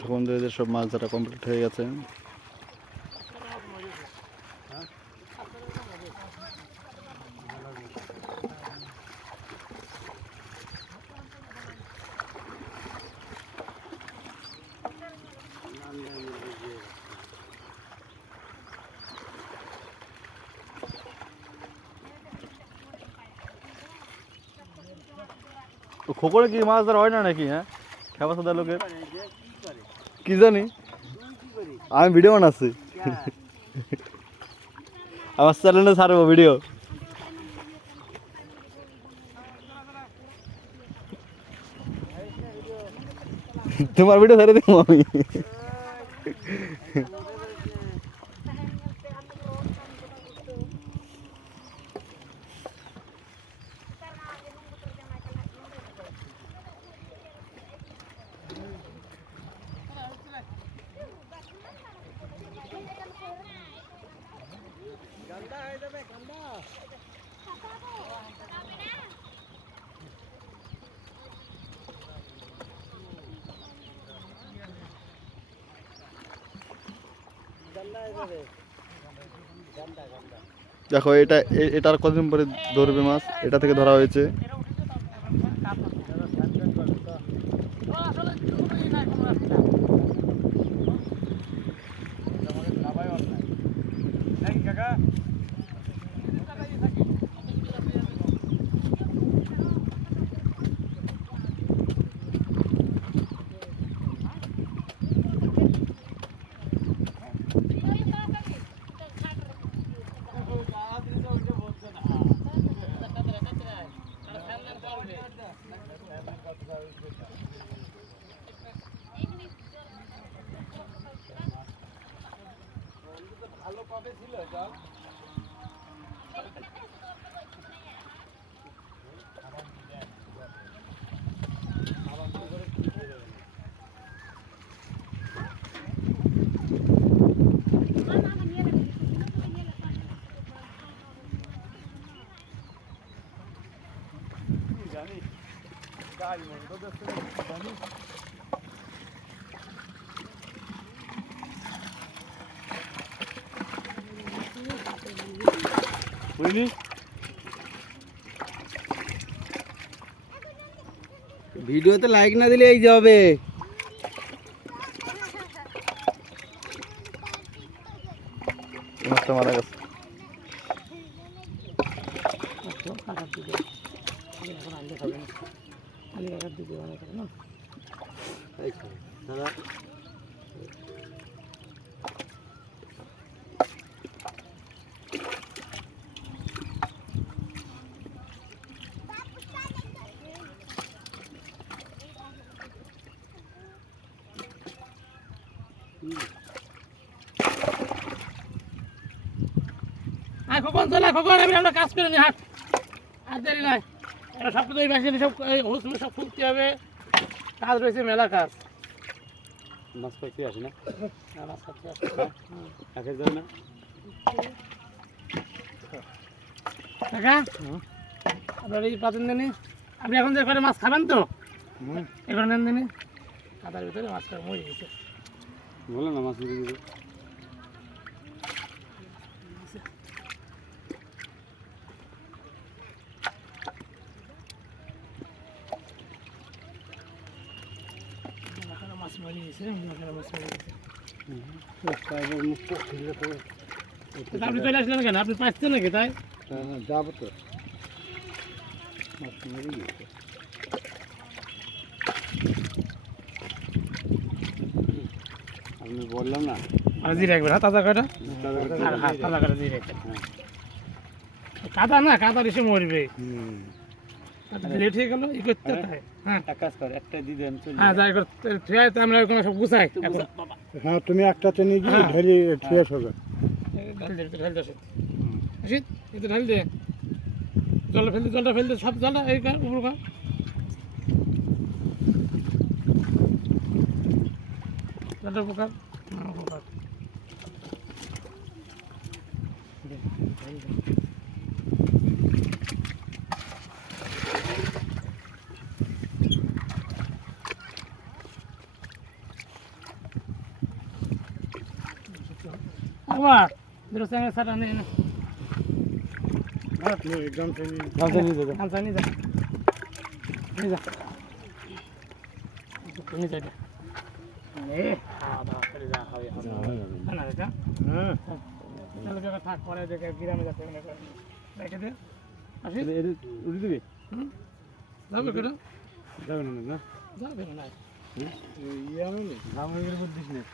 ঝকনদের সব মাছ ধরা কমপ্লিট হয়ে গেছে। খোকরে কি মাছ ধরা হয় না নাকি? হ্যাঁ, খেপা সাদা লোকের কি জানি, আমি ভিডিও বানাচ্ছি আমার চ্যানেলে ছাড়বো ভিডিও। তোমার ভিডিও ছেড়ে দেবো আমি। দেখো এটার কদিন পরে ধরবে মাছ, এটা থেকে ধরা হয়েছে। ভিডিওতে লাইক না দিলে এই যাবে। মাছটা মারা গেছে। খোকন চলে, খোকন আমরা কাজ করে নি, হাট আর দেরি নাই। সব তো এই বাসে সব হুসুল সব ফুলতে হবে, কাজ রয়েছে মেলা কাজ। মাছ পাইতে আসে না, মাছ খাচ্ছে কাকে যাবে না কাকা, আপনার এই পাতেন দেনি। আপনি এখন যে করে মাছ খাবেন তো এখন নেন দেনি, কাদার ভিতরে মাছ খাওয়া মরে গেছে। বলো না মাছ নিয়ে দিবে। মাছ মরে গেছে, মাছ মরে গেছে। আপনি চলে আসলেন কেন? আপনি পাচ্ছেন নাকি? তাই যাবো তো, মাছ মরে গেছে। আমি বললাম না জিরে রাখবেন, হ্যাঁ তাজা কয়টা, তাজা কয়টা জিরে রাখবেন। কাদা না, কাদা এসে মরবে, লেট হয়ে গেল ই করতে হয়। হ্যাঁ এক কাজ কর, একটা দিয়ে দেন। হ্যাঁ যাই করতে আমরা ওখানে সব গুছাই। হ্যাঁ তুমি একটা নিয়ে গিয়ে ঢেলি ফ্রেশ হবে। ঢাল দে, ঢাল দে শীত, এটা ঢাল দে, জলটা ফেলতে সব জলটা এই কর উপর কর। জলটা উপকার উপকার বাবা দুটো সঙ্গে সাটা নেই না গামছা নিয়ে গামছা নিয়ে যেতে গামছা নিয়ে যা নিয়ে যা নিয়ে যা নে খাওয়া দাওয়া করে যা হবে না এটা হ্যাঁ চলো জায়গা থাক পরে দেখে গ্রামে যাতে রেখে দে আসি উঠে দিবি যাবে কেটে যাবে না না যাবে না ইয়ে আমি গ্রামের বুদ্ধিস নেই